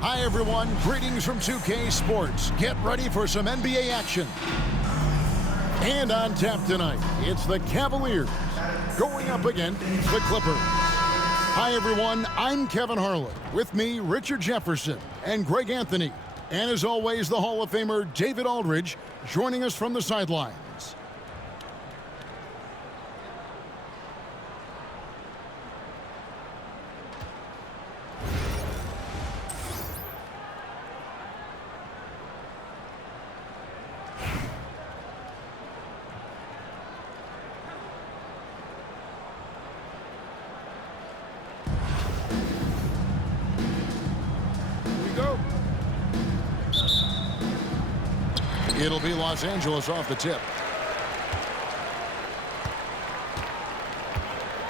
Hi, everyone. Greetings from 2K Sports. Get ready for some NBA action. And on tap tonight, it's the Cavaliers going up against the Clippers. Hi, everyone. I'm Kevin Harlan. With me, Richard Jefferson and Greg Anthony. And as always, the Hall of Famer David Aldridge joining us from the sidelines. It'll be Los Angeles off the tip.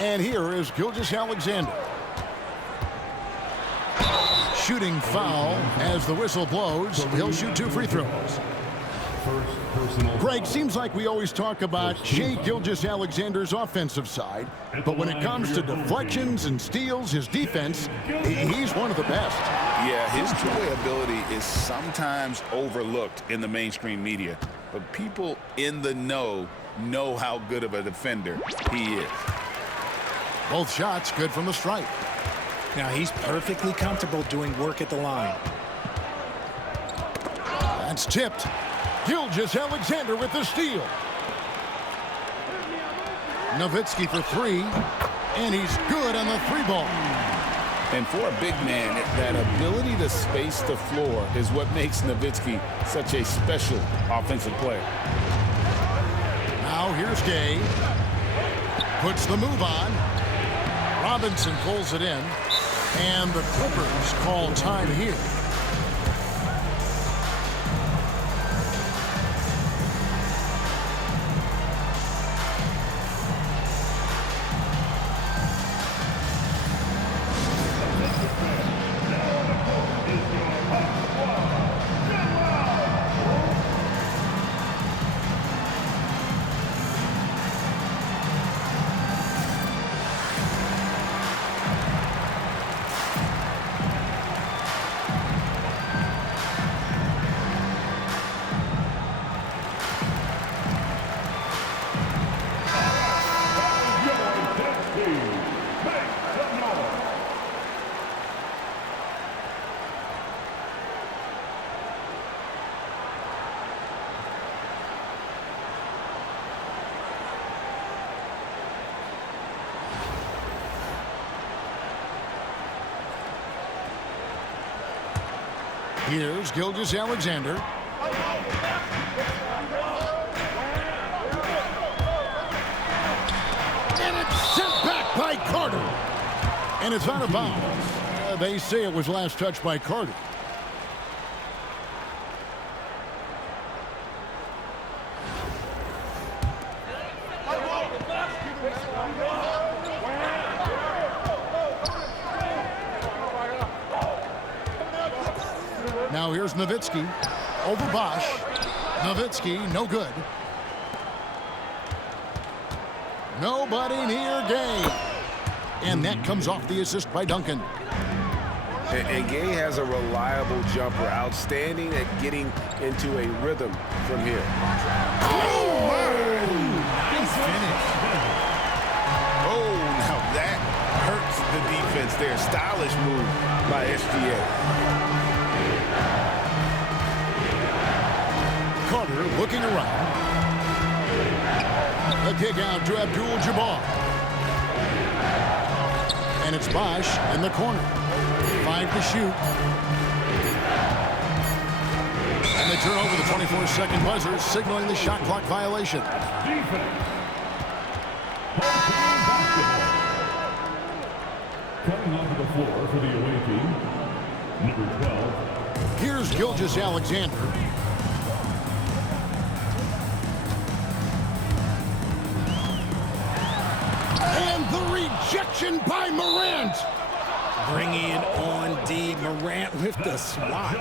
And here is Gilgeous-Alexander. Shooting foul as the whistle blows. He'll shoot 2 free throws. Greg, seems like we always talk about Shai Gilgeous-Alexander's offensive side, but when it comes to deflections and steals, his defense, he's one of the best. Yeah, his two-way ability is sometimes overlooked in the mainstream media, but people in the know how good of a defender he is. Both shots good from the stripe. Now he's perfectly comfortable doing work at the line. That's tipped. Gilgeous-Alexander with the steal. Nowitzki for 3, and he's good on the 3-ball. And for a big man, that ability to space the floor is what makes Nowitzki such a special offensive player. Now here's Gay. Puts the move on. Robinson pulls it in. And the Clippers call time here. Here's Gilgeous-Alexander. And it's sent back by Carter. And it's out of bounds. They say it was last touched by Carter. Now here's Nowitzki over Bosch. Nowitzki, no good. Nobody near Gay. And that comes off the assist by Duncan. And Gay has a reliable jumper, outstanding at getting into a rhythm from here. Nice finish. Oh, now that hurts the defense there. Stylish move by SGA. Carter looking around. The kick out to Abdul-Jabbar. And it's Bosch in the corner. 5 to shoot. And they turn over the 24-second buzzer, signaling the shot clock violation. Coming onto the floor for the away team, number 12. Here's Gilgeous-Alexander. And the rejection by Morant. Bringing on D. Morant with the swat.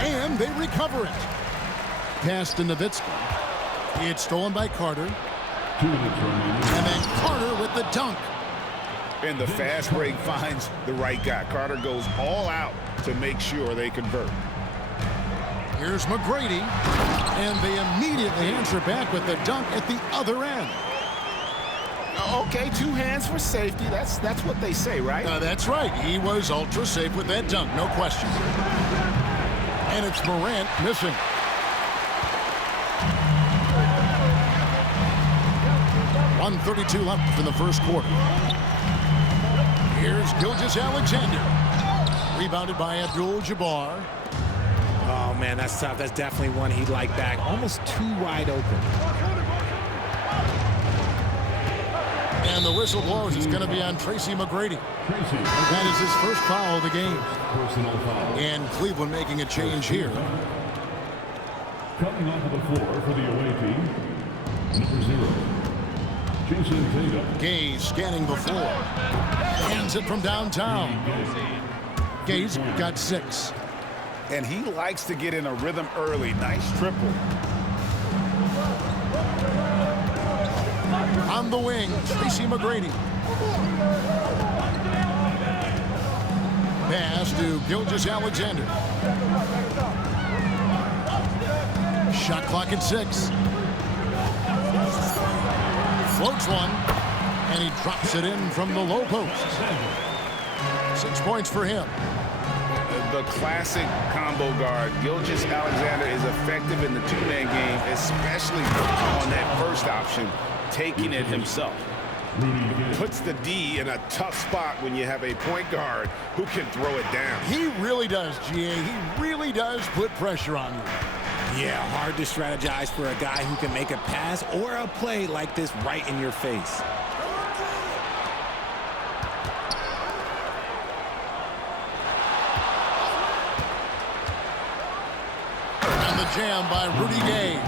And they recover it. Pass to Nowitzki. It's stolen by Carter. 2 minutes remaining. And then Carter with the dunk. And the fast break finds the right guy. Carter goes all out to make sure they convert. Here's McGrady. And they immediately answer back with the dunk at the other end. Okay, 2 hands for safety. That's what they say, right? That's right. He was ultra safe with that dunk, no question. And it's Morant missing. .132 left in the first quarter. Here's Gilgeous-Alexander. Rebounded by Abdul-Jabbar. Oh, man, that's tough. That's definitely one he'd like back. Almost too wide open. And the whistle blows. It's going to be on Tracy McGrady. That is his first foul of the game. Personal foul. And Cleveland making a change here. Coming onto the floor for the away team, number 0, Jason Tatum. Gay scanning before. Hands it from downtown. Gay's got 6. And he likes to get in a rhythm early. Nice triple. On the wing, Tracy McGrady. Pass to Gilgeous-Alexander. Shot clock at 6. Floats one, and he drops it in from the low post. 6 points for him. The classic combo guard. Gilgeous-Alexander is effective in the 2-man game, especially on that first option, taking it himself. Puts the D in a tough spot when you have a point guard who can throw it down. He really does, GA. He really does put pressure on you. Yeah, hard to strategize for a guy who can make a pass or a play like this right in your face. And the jam by Rudy Gay.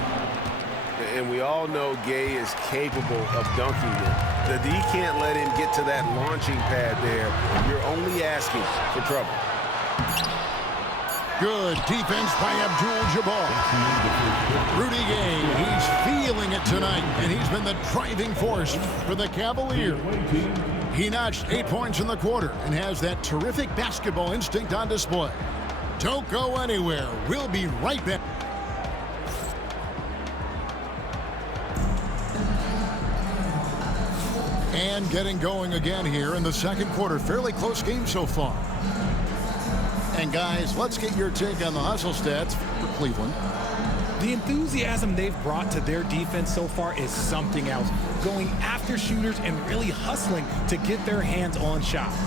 And we all know Gay is capable of dunking it. The D can't let him get to that launching pad there. You're only asking for trouble. Good defense by Abdul-Jabbar. Rudy Gay, he's feeling it tonight, and he's been the driving force for the Cavaliers. He notched 8 points in the quarter and has that terrific basketball instinct on display. Don't go anywhere. We'll be right back. And getting going again here in the second quarter. Fairly close game so far. And guys, let's get your take on the hustle stats for Cleveland. The enthusiasm they've brought to their defense so far is something else. Going after shooters and really hustling to get their hands on shots.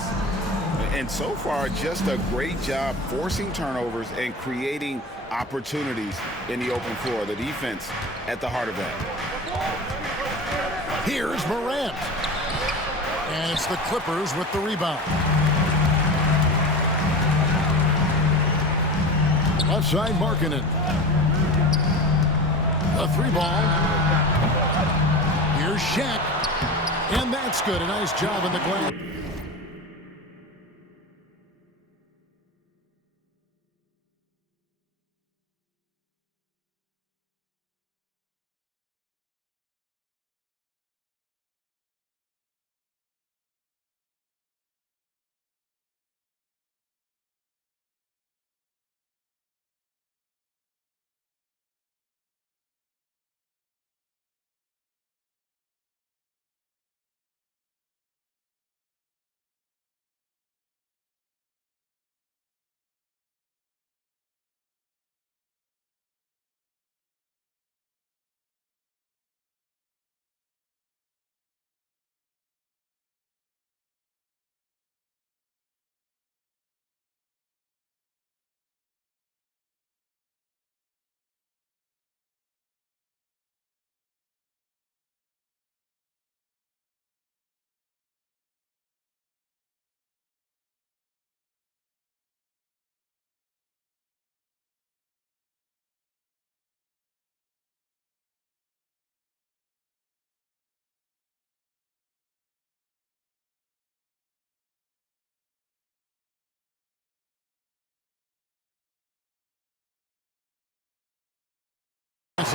And so far, just a great job forcing turnovers and creating opportunities in the open floor. The defense at the heart of that. Here's Morant. And it's the Clippers with the rebound. Left side marking it. A 3-ball. Here's Shaq. And that's good. A nice job in the glass.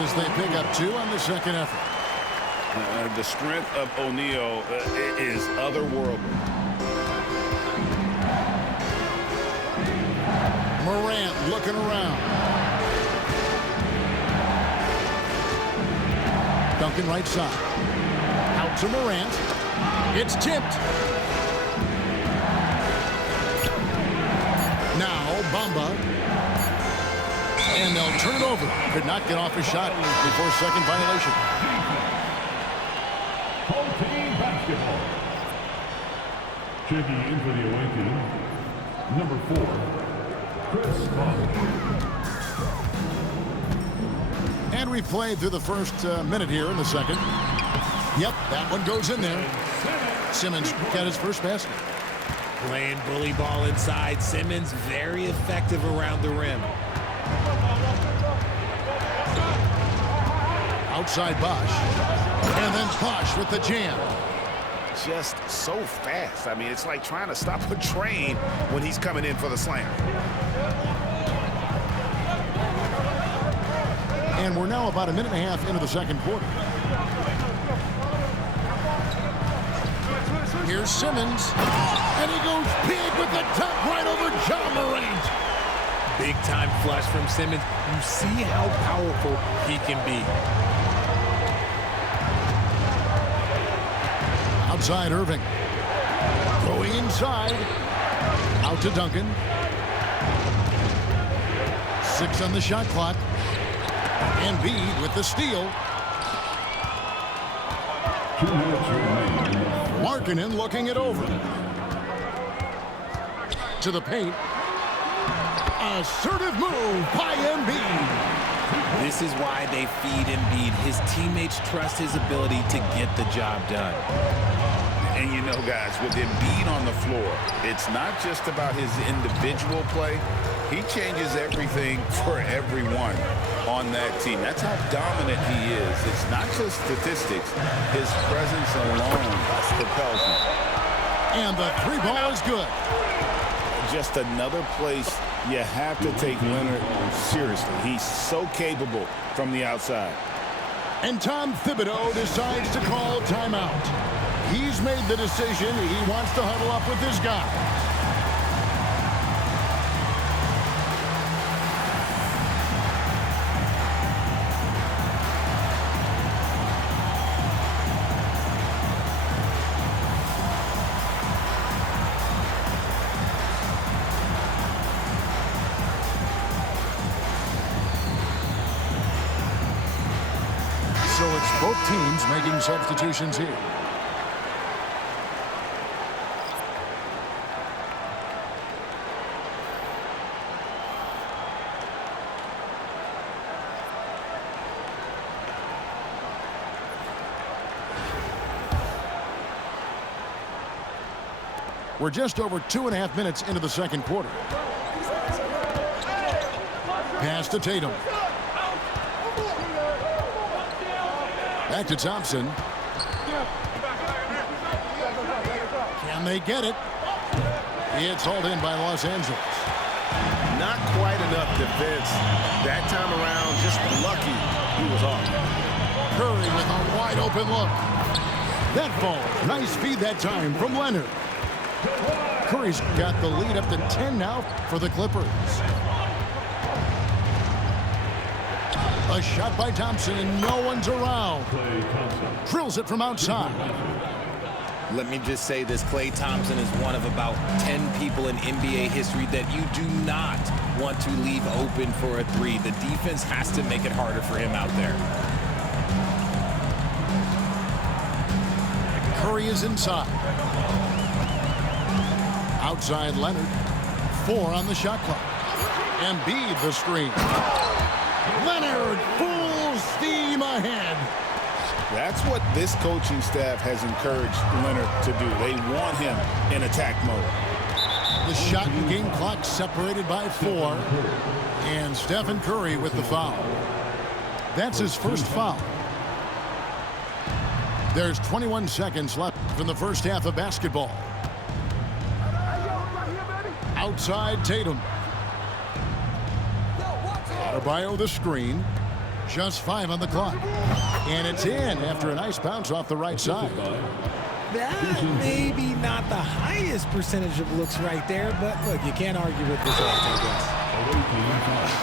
As they pick up 2 on the second effort. The strength of O'Neal is otherworldly. Morant looking around. Duncan right side. Out to Morant. It's tipped. Now Bamba. And they'll turn it over. Could not get off a shot before second violation. Home team basketball. Checking in for the away team, number 4, Chris Bosh. And we played through the first minute here in the second. Yep, that one goes in there. Simmons got his first basket. Playing bully ball inside. Simmons very effective around the rim. Outside Bosh. And then Bosh with the jam. Just so fast. I mean, it's like trying to stop a train when he's coming in for the slam. And we're now about a minute and a half into the second quarter. Here's Simmons. And he goes big with the top right over John Morant. Big time flush from Simmons. You see how powerful he can be. Outside Irving. Going inside. Out to Duncan. 6 on the shot clock. Embiid with the steal. 2 minutes remaining. Markkanen looking it over. To the paint. Assertive move by Embiid. This is why they feed Embiid. His teammates trust his ability to get the job done. And you know, guys, with Embiid on the floor, it's not just about his individual play. He changes everything for everyone on that team. That's how dominant he is. It's not just statistics. His presence alone propels him. And the 3 ball is good. Just another place you have to take Leonard seriously. He's so capable from the outside. And Tom Thibodeau decides to call timeout. He's made the decision. He wants to huddle up with his guy. So it's both teams making substitutions here. We're just over 2.5 minutes into the second quarter. Pass to Tatum. Back to Thompson. Can they get it? It's hauled in by Los Angeles. Not quite enough defense. That time around, just lucky he was off. Curry with a wide open look. That ball. Nice feed that time from Leonard. Curry's got the lead up to 10 now for the Clippers. A shot by Thompson, and no one's around. Drills it from outside. Let me just say this, Klay Thompson is one of about 10 people in NBA history that you do not want to leave open for a 3. The defense has to make it harder for him out there. Curry is inside. Outside Leonard. 4 on the shot clock. Embiid the screen. Leonard full steam ahead. That's what this coaching staff has encouraged Leonard to do. They want him in attack mode. The shot and game clock separated by 4. And Stephen Curry with the foul. That's his first foul. There's 21 seconds left from the first half of basketball. Outside Tatum. Adebayo the screen. Just 5 on the clock. And it's in after a nice bounce off the right side. That maybe not the highest percentage of looks right there, but look, you can't argue with results, I guess.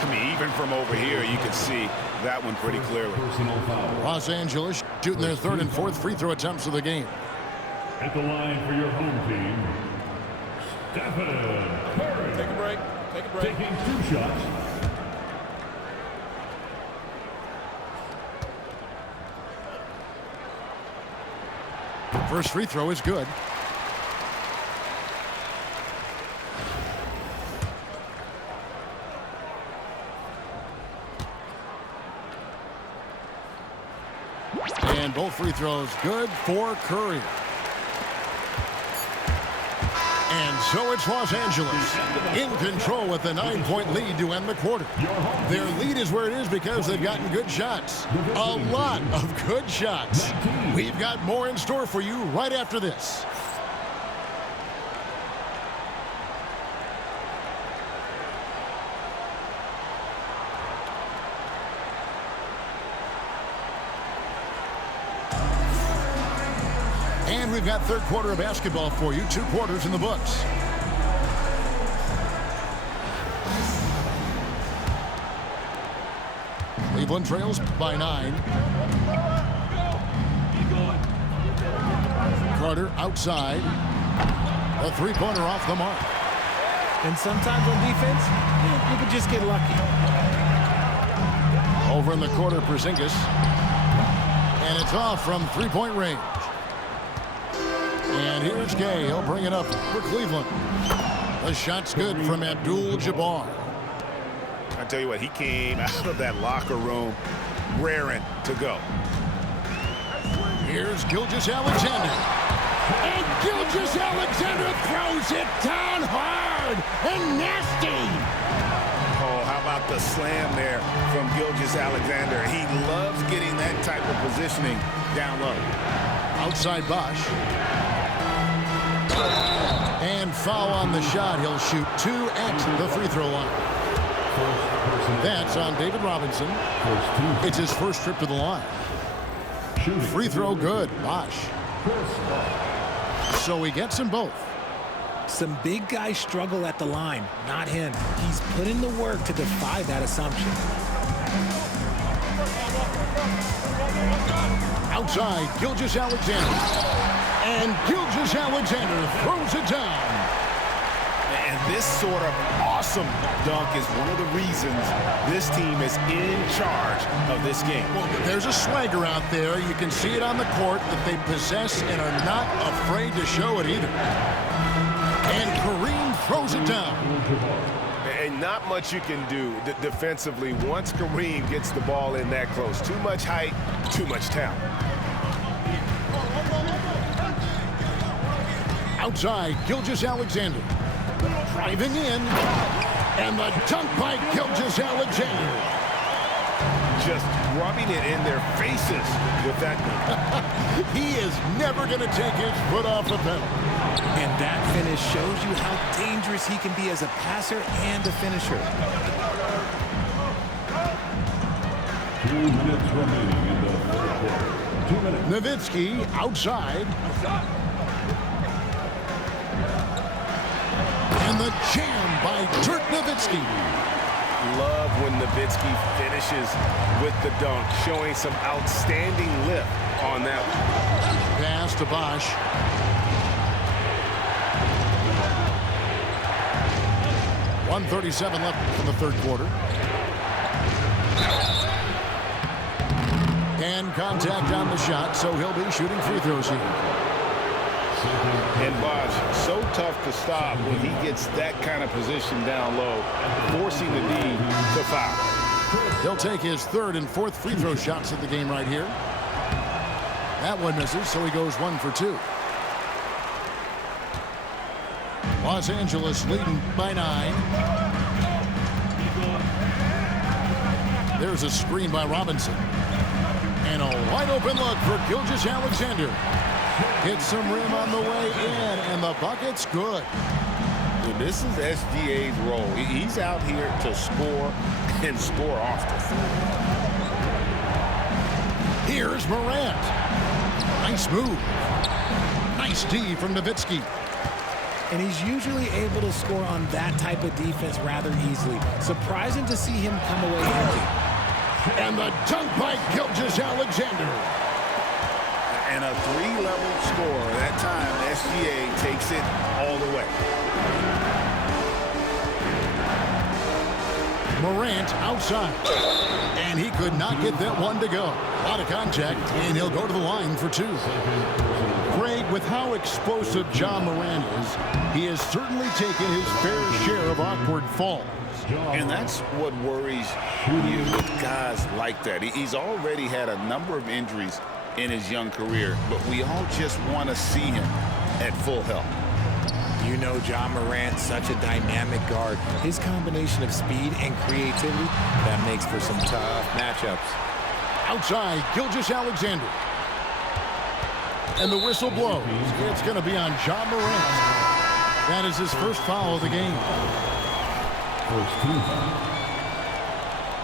I mean, even from over here, you can see that one pretty clearly. Los Angeles shooting their 3rd and 4th free throw attempts of the game. At the line for your home team, Stephen Curry. Take a break. Take a break. Taking 2 shots. First free throw is good. And both free throws good for Curry. And so it's Los Angeles in control with a 9-point lead to end the quarter. Their lead is where it is because they've gotten good shots. A lot of good shots. We've got more in store for you right after this. And we've got third quarter of basketball for you. 2 quarters in the books. Cleveland trails by 9. Carter outside. The three-pointer off the mark. And sometimes on defense, you can just get lucky. Over in the corner, Porzingis. And it's off from three-point range. And here's Gay. He'll bring it up for Cleveland. The shot's good from Abdul-Jabbar. I tell you what, he came out of that locker room raring to go. Here's Gilgeous-Alexander. And Gilgeous-Alexander throws it down hard and nasty. Oh, how about the slam there from Gilgeous-Alexander? He loves getting that type of positioning down low. Outside Bosch. And foul on the shot. He'll shoot 2 at the free throw line. That's on David Robinson. It's his first trip to the line. Free throw good. Bosch. So he gets them both. Some big guys struggle at the line, not him. He's put in the work to defy that assumption. Outside, Gilgeous-Alexander. And Gilgeous-Alexander throws it down. And this sort of awesome dunk is one of the reasons this team is in charge of this game. Well, there's a swagger out there. You can see it on the court that they possess and are not afraid to show it either. And Kareem throws it down. And not much you can do defensively once Kareem gets the ball in that close. Too much height, too much talent. Outside, Gilgeous-Alexander. Driving in. And the dunk by Gilgeous-Alexander. Just rubbing it in their faces with that dunk. He is never going to take his foot off the pedal. And that finish shows you how dangerous he can be as a passer and a finisher. 2 minutes remaining in the third quarter. 2 minutes. Nowitzki outside. And the jam by Dirk Nowitzki. Love when Nowitzki finishes with the dunk, showing some outstanding lift on that one. Pass to Bosch. .137 left in the third quarter. And contact on the shot, so he'll be shooting free throws here. And Bosch, so tough to stop when he gets that kind of position down low, forcing the D to foul. He'll take his 3rd and 4th free throw shots of the game right here. That one misses, so he goes 1 for 2. Los Angeles leading by 9. There's a screen by Robinson. And a wide open look for Gilgeous-Alexander. Hits some rim on the way in, and the bucket's good. Dude, this is SGA's role. He's out here to score and score often. Here's Morant. Nice move. Nice D from Nowitzki. And he's usually able to score on that type of defense rather easily. Surprising to see him come away empty. And the dunk by Gilgeous-Alexander. And a 3-level score. That time, SGA takes it all the way. Morant outside. And he could not get that one to go. A lot of contact, and he'll go to the line for 2. Greg, with how explosive Ja Morant is, he has certainly taken his fair share of awkward falls. And that's what worries you with guys like that. He's already had a number of injuries in his young career, but we all just want to see him at full health. You know Ja Morant, such a dynamic guard. His combination of speed and creativity, that makes for some tough matchups. Outside, Gilgeous-Alexander. And the whistle blows. It's going to be on Ja Morant. That is his first foul of the game. First team foul.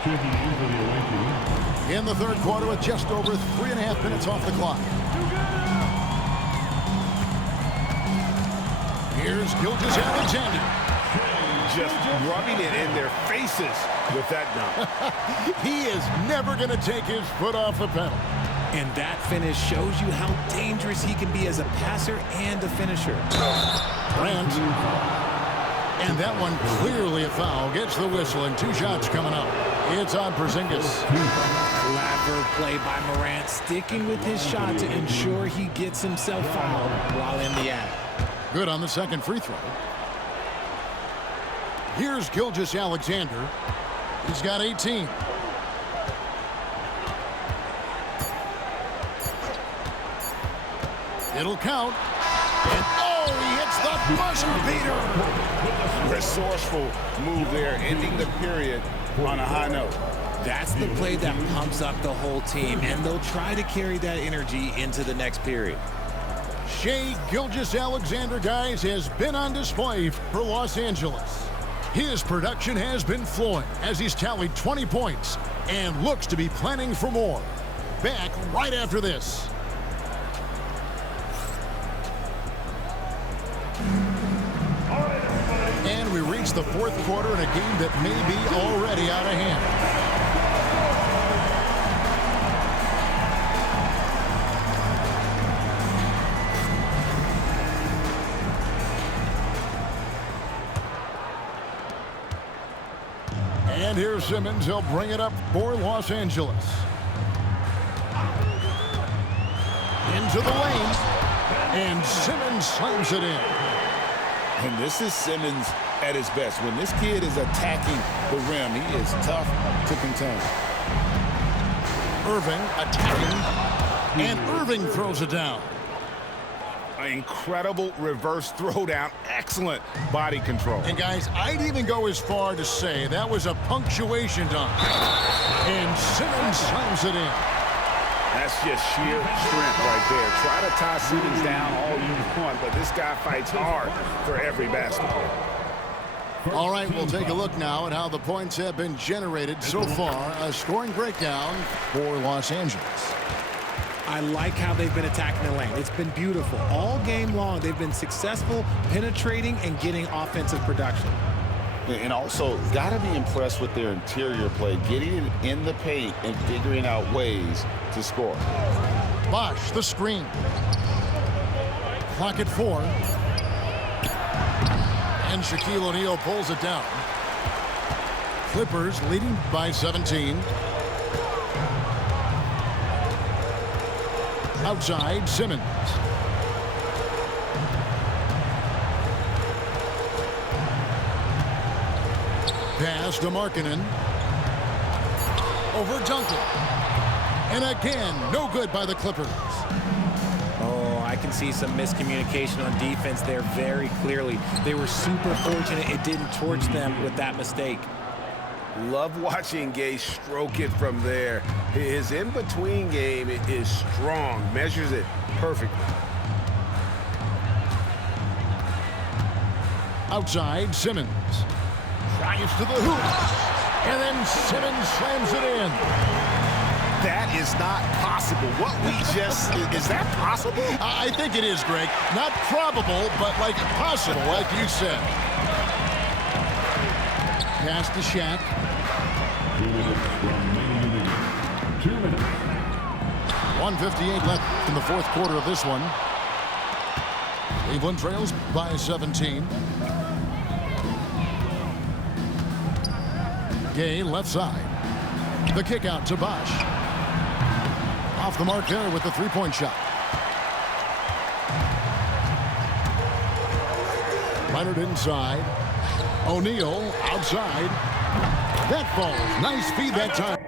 Checking in for the away team. In the third quarter with just over 3.5 minutes off the clock. Here's Gilgeous-Alexander. Just rubbing it in their faces with that dunk. He is never going to take his foot off the pedal. And that finish shows you how dangerous he can be as a passer and a finisher. Grant. And that one clearly a foul. Gets the whistle and 2 shots coming up. It's on Porzingis. Clever play by Morant, sticking with his shot to ensure he gets himself fouled while in the act. Good on the second free throw. Here's Gilgeous-Alexander. He's got 18. It'll count. And oh, he hits the buzzer beater. Resourceful move there, ending the period on a high note. That's the play that pumps up the whole team, and they'll try to carry that energy into the next period. Shai Gilgeous-Alexander, guys, has been on display for Los Angeles. His production has been flowing as he's tallied 20 points and looks to be planning for more. Back right after this. And we reach the fourth quarter in a game that may be already out of hand. And here's Simmons. He'll bring it up for Los Angeles. Into the lane. And Simmons slams it in. And this is Simmons at his best. When this kid is attacking the rim, he is tough to contain. Irving attacking. And Irving throws it down. An incredible reverse throwdown. Excellent body control. And guys, I'd even go as far to say that was a punctuation dunk. And Simmons slams it in. That's just sheer strength right there. Try to tie Simmons down all you want, but this guy fights hard for every basketball. All right, we'll take a look now at how the points have been generated so far. A scoring breakdown for Los Angeles. I like how they've been attacking the lane. It's been beautiful. All game long, they've been successful penetrating and getting offensive production. And also, got to be impressed with their interior play, getting it in the paint and figuring out ways to score. Bosh, the screen. Clock at 4. And Shaquille O'Neal pulls it down. Clippers leading by 17. Outside, Simmons. Pass to Markkanen. Over Duncan. And again, no good by the Clippers. Oh, I can see some miscommunication on defense there very clearly. They were super fortunate it didn't torch them with that mistake. Love watching Gay stroke it from there. His in-between game is strong, measures it perfectly. Outside, Simmons. Drives to the hoop. And then Simmons slams it in. That is not possible. What we just, is that possible? I think it is, Greg. Not probable, but like possible, like you said. Pass to Shaq. 2 minutes remaining. 2 minutes. 1:58 left in the fourth quarter of this one. Cleveland trails by 17. Gay left side. The kick out to Bosch. Off the mark there with the three-point shot. Leonard inside. O'Neal outside. That falls. Nice feed that time.